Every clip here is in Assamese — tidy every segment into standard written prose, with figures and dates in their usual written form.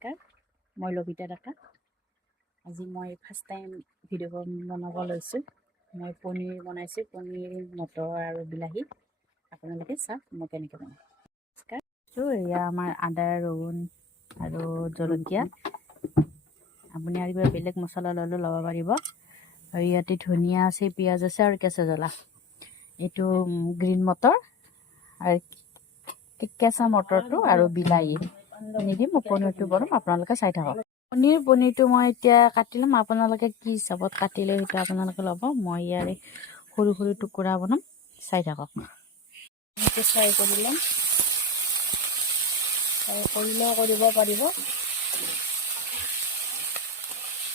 নমস্কাৰ, মই লবিতা ডেকা। আজি মই ফাৰ্ষ্ট টাইম ভিডিঅ' বনাব লৈছোঁ। মই পনীৰ বনাইছোঁ, পনীৰ মটৰ আৰু বিলাহী। আপোনালোকে চাওক মই কেনেকৈ বনাওঁ। নমস্কাৰ, এয়া আমাৰ আদা, ৰহুন আৰু জলকীয়া। আপুনি আৰু কিবা বেলেগ মছলা ল'লেও ল'ব পাৰিব। আৰু ইয়াতে ধনিয়া আছে, পিঁয়াজ আছে আৰু কেঁচা জ্বলা। এইটো গ্ৰীণ মটৰ আৰু কেঁচা মটৰটো আৰু বিলাহী নিদিম। মই পনীৰটো বনাম, আপোনালোকে চাই থাকক। পনীৰটো মই এতিয়া কাটি ল'ম। আপোনালোকে কি হিচাপত কাটিলে সেইটো আপোনালোকে ল'ব। মই ইয়াৰে সৰু সৰু টুকুৰা বনাম, চাই থাকক। পনীৰটো ফ্ৰাই কৰি ল'ম। ফ্ৰাই কৰিলেও কৰিব পাৰিব।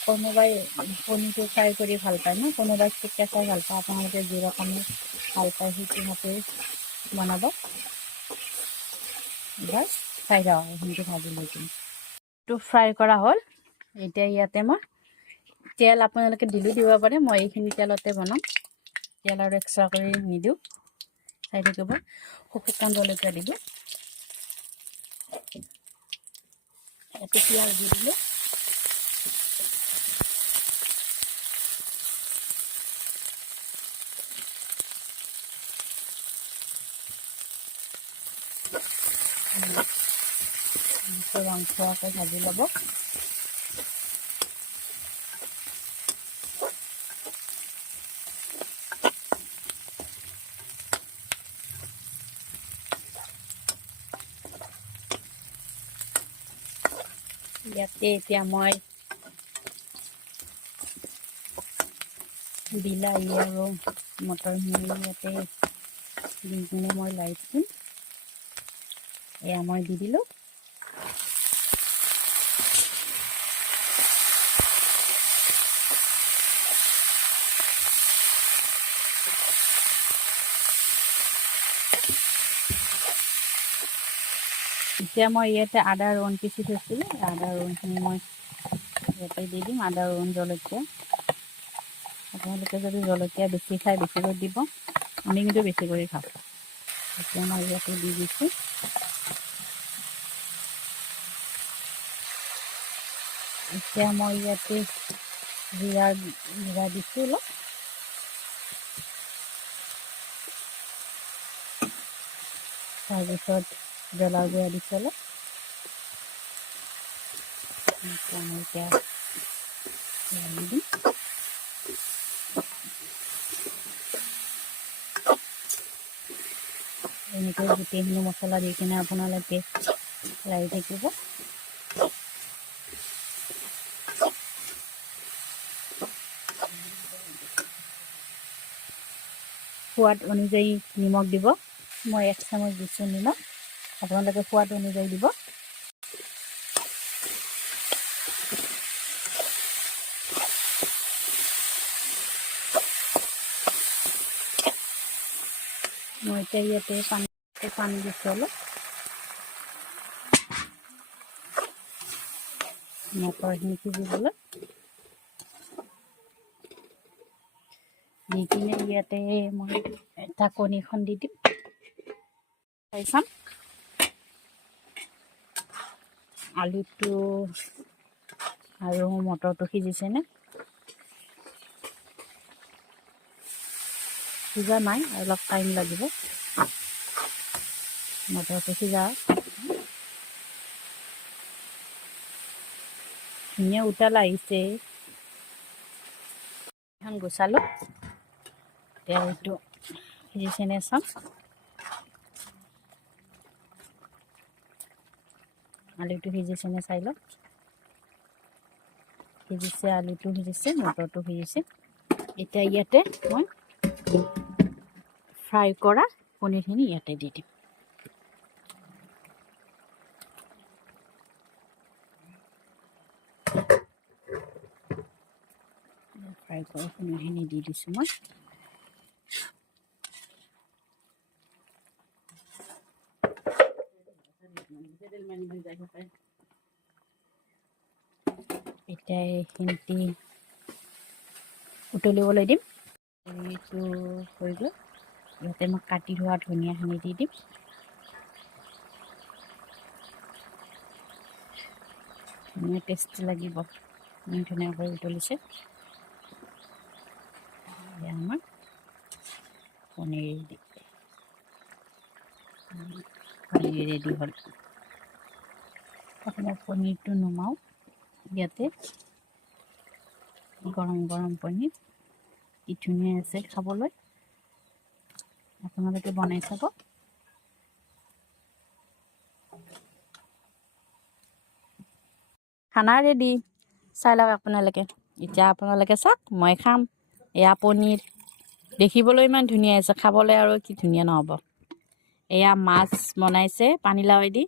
কোনোবাই পনীৰটো ফ্ৰাই কৰি ভাল পায় ন, কোনোবাই কেঁচাই ভাল পায়। আপোনালোকে যি ৰকমে ভাল পায় সেইটো মতে বনাব। এবাৰ ফ্ৰাই থাকক, এইখিনিটো ভাজি লৈ কিনে এইটো ফ্ৰাই কৰা হ'ল। এতিয়া ইয়াতে মই তেল আপোনালোকে দিব পাৰে। মই এইখিনি তেলতে বনাম। তেল আৰু এক্সট্ৰা কৰি নিদিওঁ, চাই থাকিব। শুকান জলকীয়া দিব। ইয়াতে পিঁয়াজ দি দিলোঁ। ৰং খোৱাকৈ ভাজি ল'ব। ইয়াতে এতিয়া মই বিলাহী আৰু মটৰখিনি ইয়াতে দি কিনে মই লাইট দিম। এয়া মই দি দিলোঁ। এতিয়া মই ইয়াতে আদা ৰহুন পিচি থৈছিলোঁ। আদা ৰহুনখিনি মই ইয়াতে দি দিম। আদা ৰহুন জলকীয়া। আপোনালোকে যদি জলকীয়া বেছি খাই বেছিকৈ দিব, আমি কিন্তু বেছি কৰি খাওঁ। এতিয়া মই ইয়াতে দি দিছোঁ। এতিয়া মই ইয়াতে জিৰা দিছোঁ অলপ। তাৰপিছত জ্বলা গুড়া দিছোঁ অলপ। মই এতিয়া দি দিম। এনেকৈ গোটেইখিনি মছলা দি কিনে আপোনালোকে লাৰি থাকিব। সোৱাদ অনুযায়ী নিমখ দিব। মই 1 চামুচ দিছোঁ নিমখ। আপোনালোকে সোৱাদ অনুযায়ী দিব। মই এতিয়া ইয়াতে পানী দিছোঁ অলপ। মটৰখিনি সিজিবলৈ দি কিনে ইয়াতে মই ঢাকনিখন দি দিম। চাই চাম আলুটো আৰু মটৰটো সিজিছেনে। সিজা নাই, অলপ টাইম লাগিব মটৰটো সিজা। ধুনীয়া উতাল আহিছে। এখন গুচালোঁ। তেলটো সিজিছেনে চাম। আলুটো সিজিছেনে চাই লওক। সিজিছে, আলুটো সিজিছে, মটৰটো সিজিছে। এতিয়া ইয়াতে মই ফ্ৰাই কৰা পনীৰখিনি ইয়াতে দি দিম। ফ্ৰাই কৰা পনীৰখিনি দি দিছোঁ মই। এতিয়া এইখিনি উতলিবলৈ দিম। এইটো হৈ গ'ল। ইয়াতে মই কাটি থোৱা ধনিয়াখিনি দি দিম। ধুনীয়া টেষ্টি লাগিব ধুনীয়াকৈ উতলিছে এয়া আমাৰ পনীৰ ৰেডি হ'ল প্ৰথমে পনীৰটো নুমাওঁ ইয়াতে গৰম গৰম পনীৰ কি ধুনীয়া আছে খাবলৈ আপোনালোকে বনাই চাব খানা ৰেডি চাই লওক আপোনালোকে এতিয়া আপোনালোকে চাওক মই খাম এয়া পনীৰ দেখিবলৈ ইমান ধুনীয়া আছে খাবলৈ আৰু কি ধুনীয়া নহ'ব এয়া মাছ বনাইছে পানীলাওৱেদি